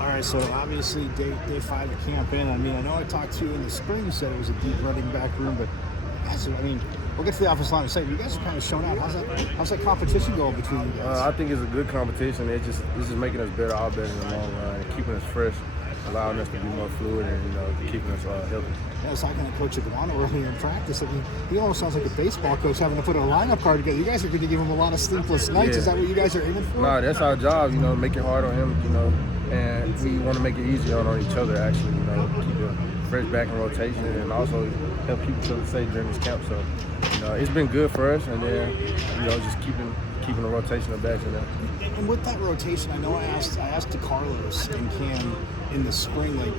All right, so obviously day 5 of camp in. I mean, I know I talked to you in the spring. You said it was a deep running back room, but guys, I mean, we'll get to the offensive line in a second. You guys are kind of showing out. How's that competition going between you guys? I think it's a good competition. It's just making us better, all better in the long run, and keeping us fresh, allowing us to be more fluid, and keeping us healthy. Yeah, I was talking to Coach Iguana earlier in practice. I mean, he almost sounds like a baseball coach having to put a lineup card together. You guys are going to give him a lot of sleepless nights. Yeah. Is that what you guys are aiming for? Nah, that's our job. Make it hard on him. And we want to make it easy on each other. Actually, keep a fresh back in rotation, and also help keep each other safe during this camp. So, it's been good for us, and then just keeping the rotation of backs in there. And with that rotation, I know I asked DeCarlos and Cam in the spring, like,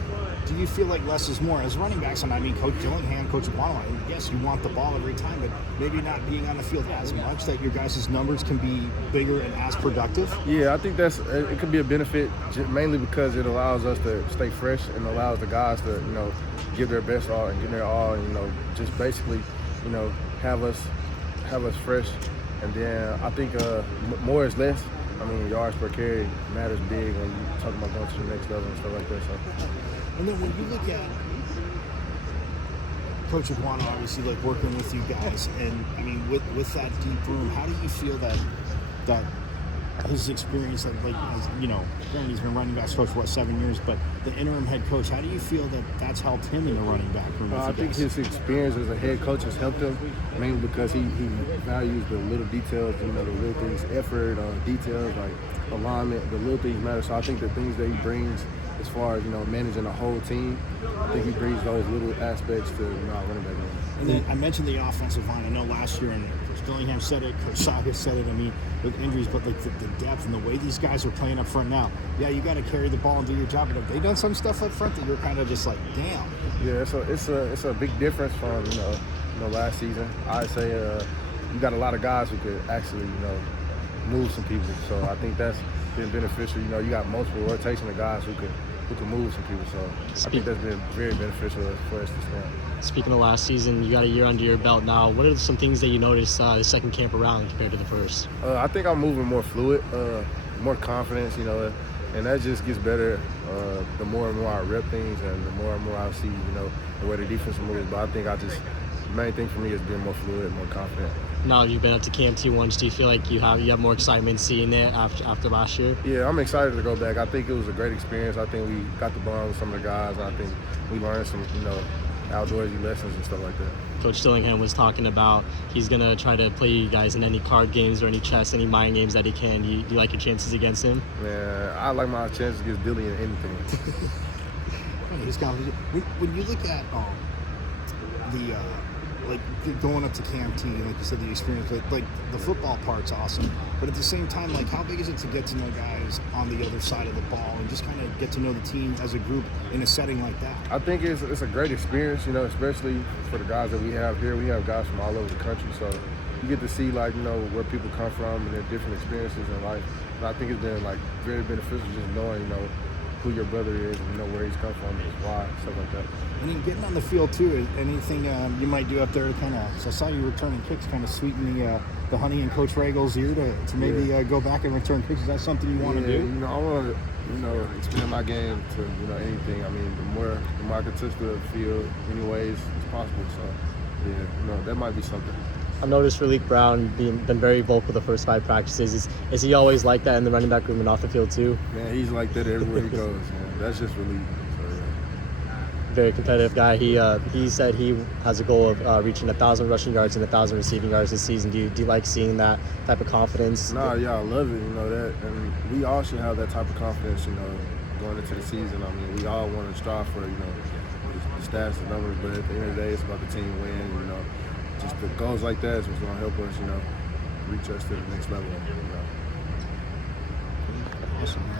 do you feel like less is more? As running backs, I mean, Coach Dillingham, Coach Iguana, yes, you want the ball every time, but maybe not being on the field as much, that your guys' numbers can be bigger and as productive? Yeah, I think it could be a benefit, mainly because it allows us to stay fresh and allows the guys to, give their best all and give their all, and, just basically, have us fresh. And then I think more is less. I mean, yards per carry matters big when you talk about going to the next level and stuff like that. So. And then when you look at Coach Iguana, obviously, like, working with you guys, and I mean, with that deep room, how do you feel that his experience, granted he's been running backs coach for 7 years, but the interim head coach, how do you feel that that's helped him in the running back room? I think his experience as a head coach has helped him, mainly because he values the little details, the little things, effort, details like alignment, the little things matter. So I think the things that he brings as far as managing the whole team, I think he brings those little aspects to our running back room. And then I mentioned the offensive line. I know last year, and Coach Dillingham said it, Coach Saga said it, I mean, with injuries, but like the depth and the way these guys are playing up front now, yeah, you got to carry the ball and do your job, but have they done some stuff up front that you're kind of just like, damn? Yeah, it's a big difference from, last season. I'd say you got a lot of guys who could actually, move some people. So I think that's been beneficial. You got multiple rotation of guys who can move some people. So I think that's been very beneficial for us this camp. Speaking of last season, you got a year under your belt now. What are some things that you noticed the second camp around compared to the first? I think I'm moving more fluid, more confidence, and that just gets better the more and more I rep things and the more and more I see, the way the defense moves. But I think the main thing for me is being more fluid, more confident. Now you've been up to camp 2 once. Do you feel like you have more excitement seeing it after last year? Yeah, I'm excited to go back. I think it was a great experience. I think we got the bond with some of the guys. I think we learned some, outdoorsy lessons and stuff like that. Coach Dillingham was talking about he's going to try to play you guys in any card games or any chess, any mind games that he can. Do you like your chances against him? Man, I like my chances against Dilly in anything. When you look at going up to Camp T, like you said, the experience, like the football part's awesome, but at the same time, like, how big is it to get to know guys on the other side of the ball and just kind of get to know the team as a group in a setting like that? I think it's a great experience, especially for the guys that we have here. We have guys from all over the country, so you get to see, where people come from and their different experiences in life. And I think it's been, very beneficial just knowing, who your brother is and where he's come from and why, stuff like that. And then getting on the field too, anything you might do up there to kind of, so I saw you returning kicks, kind of sweeten the honey in Coach Ragel's ear to maybe go back and return kicks. Is that something you want to do? I want to expand my game to anything. I mean, the more I can touch the field any ways as possible. So yeah, that might be something. I've noticed Raleek Brown been very vocal the first 5 practices. Is he always like that in the running back room and off the field too? Man, he's like that everywhere he goes. Man. That's just Raleek. So, yeah. Very competitive guy. He said he has a goal of reaching 1,000 rushing yards and 1,000 receiving yards this season. Do you like seeing that type of confidence? Nah, yeah, I love it. That, and we all should have that type of confidence. Going into the season. I mean, we all want to strive for the stats, the numbers, but at the end of the day, it's about the team win. Just the goals like that is what's going to help us, reach us to the next level. Awesome, man.